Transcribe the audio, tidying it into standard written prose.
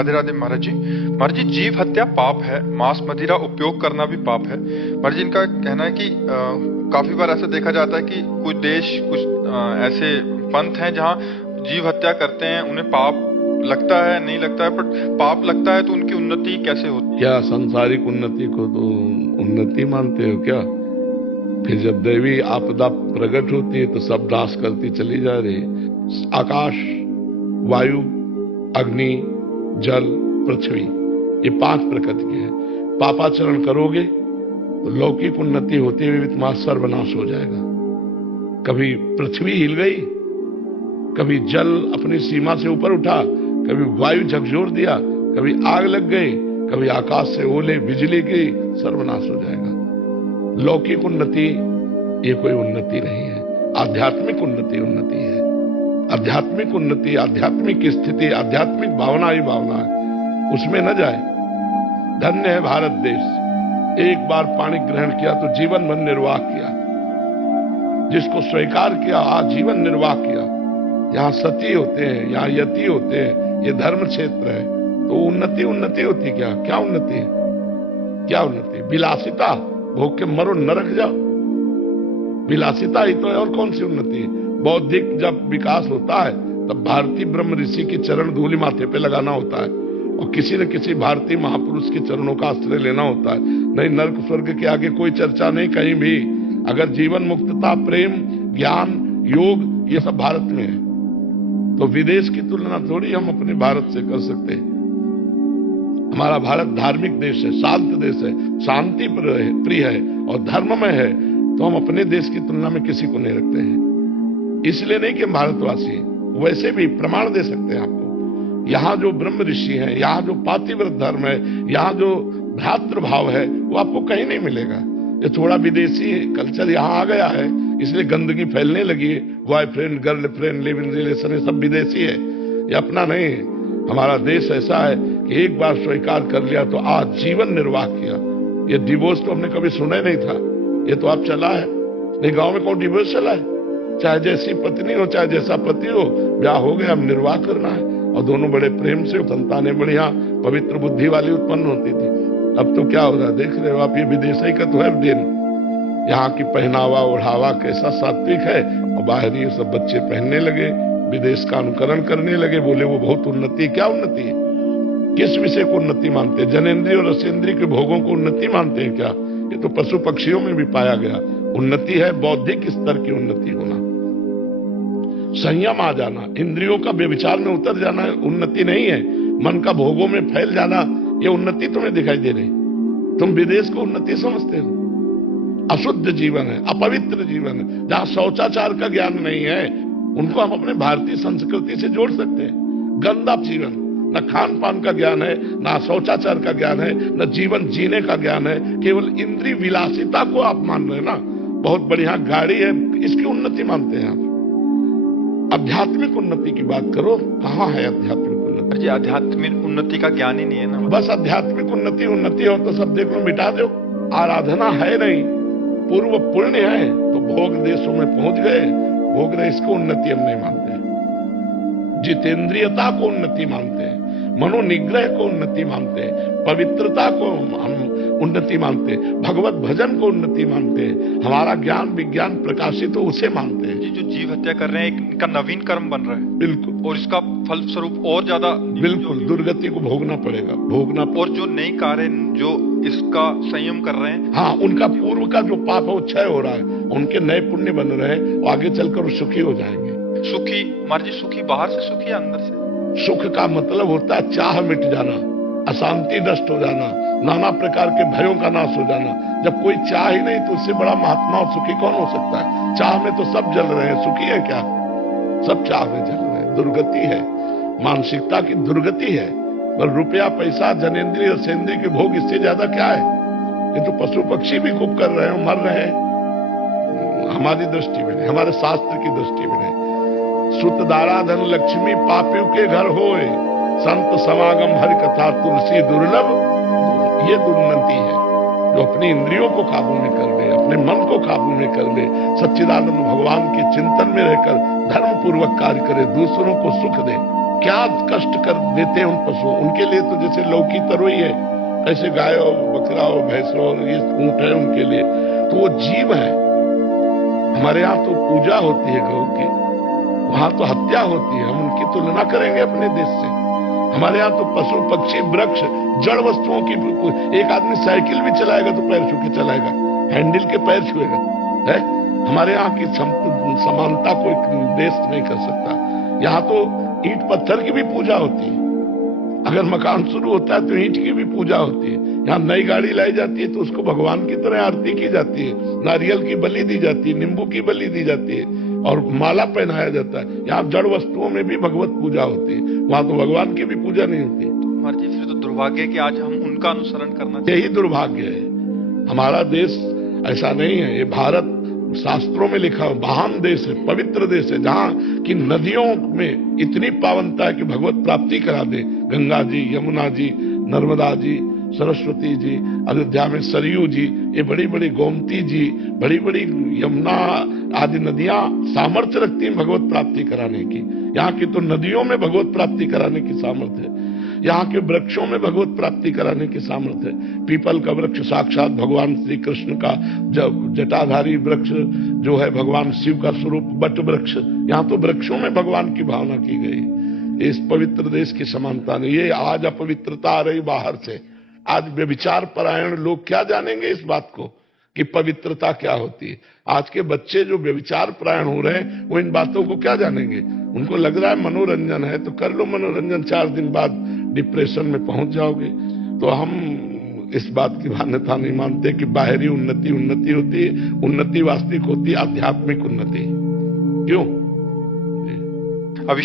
राधे राधे महाराज जी। महाराज जी, जीव हत्या पाप है, मांस मदिरा उपयोग करना भी पाप है। महाराज जी, इनका कहना है कि काफी बार ऐसा देखा जाता है कि कुछ देश, कुछ ऐसे पंथ हैं जहाँ जीव हत्या करते हैं, उन्हें पाप लगता है, नहीं लगता है, पर पाप लगता है तो उनकी उन्नति कैसे होती है? क्या सांसारिक उन्नति को तो उन्नति मानते हो क्या? फिर जब दैवी आपदा प्रकट होती है तो सब नाश करती चली जा रही है। आकाश, वायु, अग्नि, जल, पृथ्वी, ये 5 प्रकृति हैं। पापाचरण करोगे तो लौकिक उन्नति होते हुए भी तुम्हारा सर्वनाश हो जाएगा। कभी पृथ्वी हिल गई, कभी जल अपनी सीमा से ऊपर उठा, कभी वायु झकझोर दिया, कभी आग लग गई, कभी आकाश से ओले बिजली की, सर्वनाश हो जाएगा। लौकिक उन्नति ये कोई उन्नति नहीं है, आध्यात्मिक उन्नति है। आध्यात्मिक उन्नति, आध्यात्मिक स्थिति, आध्यात्मिक भावना ही भावना है, उसमें न जाए। धन्य है भारत देश, एक बार पानी ग्रहण किया तो जीवन भर निर्वाह किया, जिसको स्वीकार किया आजीवन निर्वाह किया। यहाँ सती होते हैं, यहाँ यति होते हैं, ये धर्म क्षेत्र है, तो उन्नति होती क्या? क्या उन्नति है? क्या उन्नति? विलासिता, भोग के मरो नरक जाओ, विलासिता ही तो है, और कौन सी उन्नति है? बौद्धिक जब विकास होता है तब भारतीय ब्रह्म ऋषि की चरण धूलि माथे पे लगाना होता है, और किसी न किसी भारतीय महापुरुष के चरणों का आश्रय लेना होता है। नहीं, नर्क स्वर्ग के आगे कोई चर्चा नहीं कहीं भी। अगर जीवन मुक्तता, प्रेम, ज्ञान, योग ये सब भारत में है, तो विदेश की तुलना थोड़ी हम अपने भारत से कर सकते हैं। हमारा भारत धार्मिक देश है, शांत देश है, शांति प्रिय है और धर्ममय है, तो हम अपने देश की तुलना में किसी को नहीं रखते हैं। इसलिए नहीं कि भारतवासी, वैसे भी प्रमाण दे सकते हैं आपको। यहाँ जो ब्रह्म ऋषि हैं, यहाँ जो पातिव्रत धर्म है, यहाँ जो भ्रातृभाव है, वो आपको कहीं नहीं मिलेगा। ये थोड़ा विदेशी कल्चर यहाँ आ गया है, इसलिए गंदगी फैलने लगी है। Boyfriend, girlfriend, live in relation, ये सब विदेशी है, ये अपना नहीं है। हमारा देश ऐसा है कि एक बार स्वीकार कर लिया तो आजीवन निर्वाह किया। ये डिवोर्स तो हमने कभी सुना ही नहीं था, ये तो आप चला है। नहीं, गांव में कौन डिवोर्स चला है? चाहे जैसी पत्नी हो, चाहे जैसा पति हो, ब्याह हो गया, अब निर्वाह करना है, और दोनों बड़े प्रेम से, संतानें बढ़िया पवित्र बुद्धि वाली उत्पन्न होती थी। अब तो क्या हो रहा है, देख रहे हो आप, ये विदेशी का तो है दिन। यहाँ की पहनावा ओढ़ावा कैसा सात्विक है, और बाहरी सब बच्चे पहनने लगे, विदेश का अनुकरण करने लगे, बोले वो बहुत उन्नति। क्या उन्नति है? किस विषय को उन्नति मानते हैं? जनेन्द्रिय और रसेंद्रिय के भोगों को उन्नति मानते हैं क्या? ये तो पशु पक्षियों में भी पाया गया। उन्नति है बौद्धिक स्तर की उन्नति होना, संयम आ जाना, इंद्रियों का व्यभिचार में उतर जाना उन्नति नहीं है। मन का भोगों में फैल जाना, ये उन्नति तुम्हें दिखाई दे रही। तुम विदेश को उन्नति समझते हो। अशुद्ध जीवन है, अपवित्र जीवन है, जहां शौचाचार का ज्ञान नहीं है, उनको हम अपने भारतीय संस्कृति से जोड़ सकते हैं। गंदा जीवन, न खान पान का ज्ञान है, न शौचाचार का ज्ञान है, न जीवन जीने का ज्ञान है, केवल इंद्रिय विलासिता को आप मान रहे हैं ना। बहुत बढ़िया गाड़ी है, इसकी उन्नति मानते हैं आप। आध्यात्मिक उन्नति की बात करो, कहाँ है आध्यात्मिक उन्नति? जी, आध्यात्मिक उन्नति का ज्ञान ही नहीं है ना। बस आध्यात्मिक उन्नति हो तो सब देख लो, मिटा दो। आराधना है नहीं, पूर्व पुण्य है, तो भोग देशों में पहुंच गए, भोग रहे, इसको उन्नति हम नहीं मानते। जितेंद्रियता को उन्नति मानते हैं, मनोनिग्रह को उन्नति मानते हैं, पवित्रता को हम उन्नति मानते हैं, भगवत भजन को उन्नति मानते हैं, हमारा ज्ञान विज्ञान प्रकाशित हो उसे मानते हैं। जी, जो जीव हत्या कर रहे हैं, इनका नवीन कर्म बन रहा है। बिल्कुल, और इसका फल स्वरूप और ज्यादा बिल्कुल दुर्गति को भोगना पड़ेगा, भोगना। और जो नई कार्य जो इसका संयम कर रहे हैं, हाँ, उनका पूर्व का जो पाप है वो क्षय हो रहा है, उनके नए पुण्य बन रहे हैं, आगे चलकर वो सुखी हो जाएंगे। सुखी महाराज जी, सुखी बाहर से सुखी या अंदर से? सुख का मतलब होता है चाह मिट जाना, अशांति नष्ट हो जाना, नाना प्रकार के भयों का नाश हो जाना। जब कोई चाह ही नहीं तो उससे बड़ा महात्मा और सुखी कौन हो सकता है? चाह में तो सब जल रहे हैं, सुखी है क्या? सब चाह में जल रहे हैं, दुर्गति है, मानसिकता की दुर्गति है। पर रुपया पैसा जनेन्द्रिय रसेंद्रिय के भोग, इससे ज्यादा क्या है? ये तो पशु पक्षी भी खूब कर रहे हैं, मर रहे हैं। हमारी दृष्टि में नहीं, हमारे शास्त्र की दृष्टि में नहीं। सुत दारा धन लक्ष्मी पापियों के घर होए, संत समागम हरि कथा तुलसी दुर्लभ। ये दुर्नति है, जो अपनी इंद्रियों को काबू में कर ले, अपने मन को काबू में कर ले, सच्चिदानंद भगवान के चिंतन में रहकर धर्म पूर्वक कार्य करे, दूसरों को सुख दे, क्या कष्ट कर देते हैं उन पशुओं, उनके लिए तो जैसे लौकी तरोई है, ऐसे गाय और बकरा और भैंस और ये ऊंट है उनके लिए, तो वो जीव है। हमारे यहाँ तो पूजा होती है गौ की, वहां तो हत्या होती है, हम उनकी तुलना करेंगे अपने देश से? हमारे यहाँ तो पशु पक्षी वृक्ष जड़ वस्तुओं की, एक आदमी साइकिल भी चलाएगा तो पैर छू के चलाएगा, हैंडल के पैर छुएगा है। हमारे यहाँ की समानता कोई देश नहीं कर सकता। यहाँ तो ईंट पत्थर की भी पूजा होती है, अगर मकान शुरू होता है तो ईंट की भी पूजा होती है। यहाँ नई गाड़ी लाई जाती है तो उसको भगवान की तरह आरती की जाती है, नारियल की बलि दी जाती है, नींबू की बलि दी जाती है और माला पहनाया जाता है। यहाँ जड़ वस्तुओं में भी भगवत पूजा होती है, वहां तो भगवान की भी पूजा नहीं होती। कुमार जी, फिर तो दुर्भाग्य है कि आज हम उनका अनुसरण करना चाहिए। यही दुर्भाग्य है। हमारा देश ऐसा नहीं है, ये भारत शास्त्रों में लिखा महान देश है, पवित्र देश है, जहां की नदियों में इतनी पावनता है कि भगवत प्राप्ति करा दे। गंगा जी, यमुना जी, नर्मदा जी, सरस्वती जी, अयोध्या में सरयू जी, ये बड़ी बड़ी गोमती जी, बड़ी बड़ी यमुना आदि नदियां सामर्थ्य रखती हैं भगवत प्राप्ति कराने की। यहाँ की तो नदियों में भगवत प्राप्ति कराने की सामर्थ्य है, यहाँ के वृक्षों में भगवत प्राप्ति कराने की सामर्थ्य है। पीपल का वृक्ष साक्षात भगवान श्री कृष्ण का जटाधारी वृक्ष जो है, भगवान शिव का स्वरूप बट वृक्ष, यहाँ तो वृक्षों में भगवान की भावना की गई। इस पवित्र देश की समानता नहीं। ये आज अपवित्रता आ रही बाहर से, आज व्यभिचार परायण लोग क्या जानेंगे इस बात को कि पवित्रता क्या होती है। आज के बच्चे जो व्यभिचार परायण हो रहे हैं वो इन बातों को क्या जानेंगे। उनको लग रहा है मनोरंजन है तो कर लो मनोरंजन, 4 दिन बाद डिप्रेशन में पहुंच जाओगे। तो हम इस बात की मान्यता नहीं मानते कि बाहरी उन्नति उन्नति होती है, उन्नति वास्तविक होती है आध्यात्मिक उन्नति। क्यों? अभी